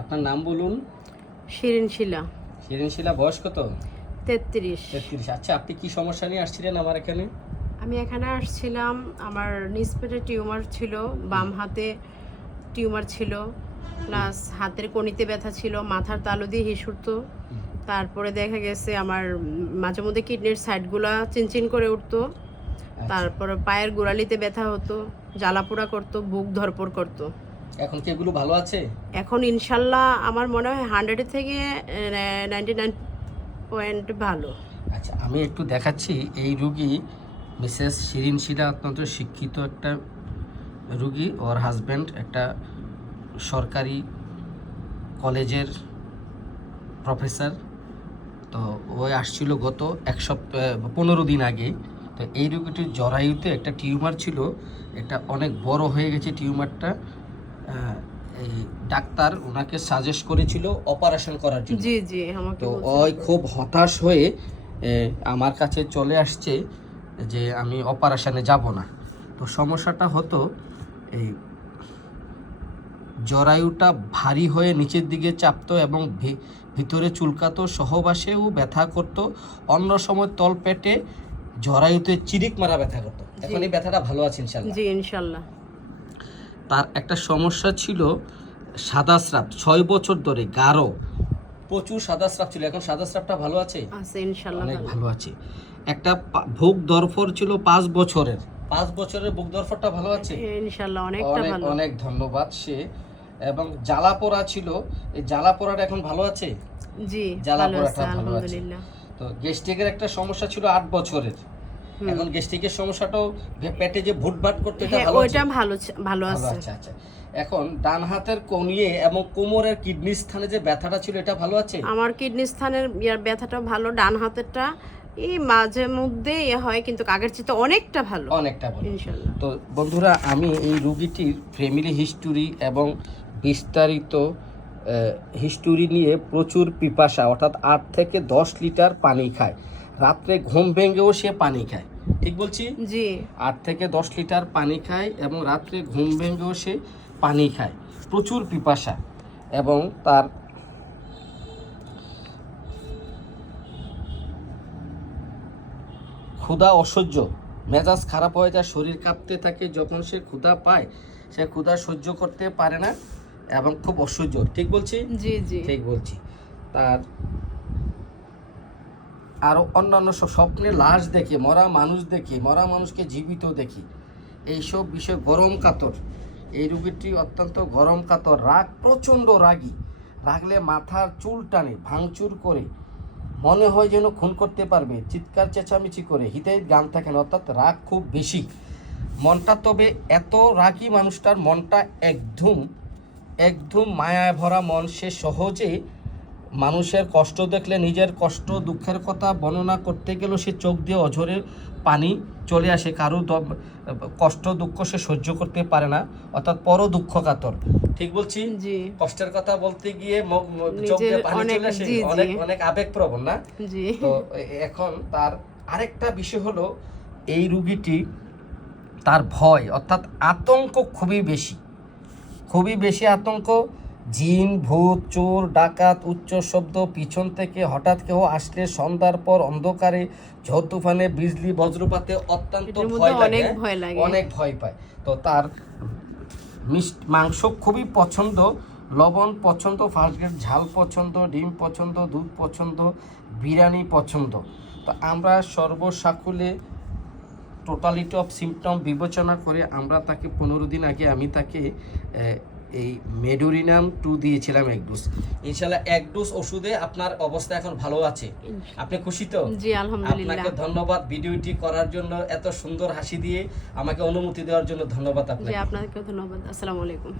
আপনার নাম বলুন। শিরিন শিলা। শিরিন শিলা, বয়স কত? 33। 33। আচ্ছা, আপনি কি সমস্যা নিয়ে আসছিলেন আমার এখানে? আমি এখানে আসছিলাম, আমার নিচ পেটে টিউমার ছিল, বাম হাতে টিউমার ছিল, প্লাস হাতের কনিতে ব্যথা ছিল, মাথার তালু দিয়ে হিসুরতো। তারপরে দেখা গেছে আমার মাঝে মধ্যে কিডনির সাইডগুলা চিনচিন করে উঠতো। তারপরে পায়ের গোড়ালিতে ব্যথা হতো, জ্বালাপোড়া করতো, বুক ধরপড় করতো। এখন কি এগুলো ভালো আছে? এখন ইনশাল্লাহ আমার মনে হয় 100 থেকে 99 পয়েন্ট ভালো। আচ্ছা, আমি একটু দেখাচ্ছি। এই রুগী মিসেস শিরিন শিলা অত্যন্ত শিক্ষিত একটা রুগী। ওর হাজব্যান্ড একটা সরকারি কলেজের প্রফেসর। তো ওই আসছিল গত 15 দিন আগে। তো এই রোগীটির জরায়ুতে একটা টিউমার ছিল, এটা অনেক বড় হয়ে গেছে টিউমারটা। এই ডাক্তার ওনাকে সাজেস্ট করেছিল অপারেশন করার জন্য। জি জি, আমাকে তো বলছিল। ওই খুব হতাশ হয়ে আমার কাছে চলে আসছে যে আমি অপারেশনে যাব না। তো সমস্যাটা হতো এই জরায়ুটা ভারী হয়ে নিচের দিকে চাপতো এবং ভিতরে চুলকাতো, সহবাসেও ব্যথা করতো, অন্য সময় তল পেটে জরায়ুতে চিরিক মারা ব্যথা করতো। এখন এই ব্যথাটা ভালো আছে ইনশাআল্লাহ? জি ইনশাআল্লাহ। তার একটা সমস্যা ছিল সাদা স্রাব, 6 বছর ধরে গাঢ় প্রচুর সাদা স্রাব ছিল। এখন সাদা স্রাবটা ভালো আছে? আছে ইনশাআল্লাহ, অনেক ভালো আছে। একটা বুক দরফর ছিল 5 বছরের। 5 বছরের বুক দরফরটা ভালো আছে ইনশাআল্লাহ, অনেকটা ভালো। অনেক ধন্যবাদ। সে এবং জ্বালাপোড়া ছিল, এই জ্বালাপোড়াটা এখন ভালো আছে? জি, জ্বালাপোড়াটা ভালো আছে। আলহামদুলিল্লাহ। তো গ্যাস্ট্রিকের একটা সমস্যা ছিল 8 বছরের। এখন গ্যাস্ট্রিকের সমস্যাটাও পেটে যে ভুটভাট করতে, এটা ভালো আছে? ওইটা ভালো ভালো আছে। আচ্ছা আচ্ছা। এখন ডান হাতের কনিয়ে এবং কোমরের কিডনি স্থানে যে ব্যথাটা ছিল, এটা ভালো আছে? আমার কিডনি স্থানের ব্যথাটা ভালো, ডান হাতেরটা এই মাঝে মধ্যে হয়, কিন্তু আগের চেয়ে অনেকটা ভালো, অনেকটা ভালো ইনশাআল্লাহ। তো বন্ধুরা, আমি এই রোগীটির ফ্যামিলি হিস্টোরি এবং বিস্তারিত হিস্টোরি নিয়ে প্রচুর পিপাসা, অর্থাৎ 8 থেকে 10 লিটার পানি খায়। রাত্রে ঘুম ভেঙেও সে পানি খায়, ঠিক বলছি? জি। 8 থেকে 10 লিটার পানি খায় এবং রাত্রে ঘুম ভেঙেও সে পানি খায়, প্রচুর পিপাসা। এবং তার ক্ষুধা অসহ্য, মেজাজ খারাপ হয়ে যায়, শরীর কাঁপতে থাকে যখন সে ক্ষুধা পায়। সে ক্ষুধা সহ্য করতে পারে না এবং খুব অসহ্য, ঠিক বলছি? জি জি, ঠিক বলছি। তার আরও অন্যান্য স্বপ্নে লাশ দেখে, মরা মানুষ দেখে, মরা মানুষকে জীবিত দেখি, এইসব বিষয়। গরম কাতর, এই রোগীটি অত্যন্ত গরম কাতর, রাগ, প্রচণ্ড রাগী, রাগলে মাথার চুল টানে, ভাঙচুর করে, মনে হয় যেন খুন করতে পারবে, চিৎকার চেঁচামেচি করে, হৃদয়ে গান থাকেন, অর্থাৎ রাগ খুব বেশি। মনটা, তবে এত রাগী মানুষটার মনটা একদম মায়ায় ভরা মন। সে সহজে মানুষের কষ্ট দেখলে, নিজের কষ্ট দুঃখের কথা বর্ণনা করতে গেলেও সে চোখ দিয়ে অঝরে পানি চলে আসে। কারো কষ্ট দুঃখ সে সহ্য করতে পারে না, অর্থাৎ পর দুঃখ কাতর, ঠিক বলছি? জি। কষ্টের কথা বলতে গিয়ে চোখ দিয়ে পানি চলে আসে, অনেক আবেগপ্রবণ না? জি। তো এখন তার আরেকটা বিষয় হলো, এই রুগীটি তার ভয়, অর্থাৎ আতঙ্ক খুবই বেশি আতঙ্ক। জিন, ভূত, চোর, ডাকাত, উচ্চ শব্দ, পিছন থেকে হঠাৎ কেউ আসলে, সন্ধ্যার পর অন্ধকারে, ঝড় তুফানে, বিজলি বজ্রপাতে অত্যন্ত ভয় লাগে, অনেক ভয় পায়। তো তার মাংস খুবই পছন্দ, লবণ পছন্দ, ফার্স্ট গ্রেড ঝাল পছন্দ, ডিম পছন্দ, দুধ পছন্দ, বিরিয়ানি পছন্দ। তো আমরা সর্বসাকুলে টোটালিটি অফ সিমটম বিবেচনা করে আমরা তাকে 15 দিন আগে আমি তাকে এই মেডোরিনাম 2 দিয়েছিলাম 1 ডোজ। ইনশাআল্লাহ 1 ডোজ ওষুধে আপনার অবস্থা এখন ভালো আছে। আপনি খুশি তো? জি আলহামদুলিল্লাহ। আপনাকে ধন্যবাদ ভিডিওটি করার জন্য, এত সুন্দর হাসি দিয়ে আমাকে অনুমতি দেওয়ার জন্য ধন্যবাদ আপনাকে। জি আপনাকেও ধন্যবাদ। আসসালামু আলাইকুম।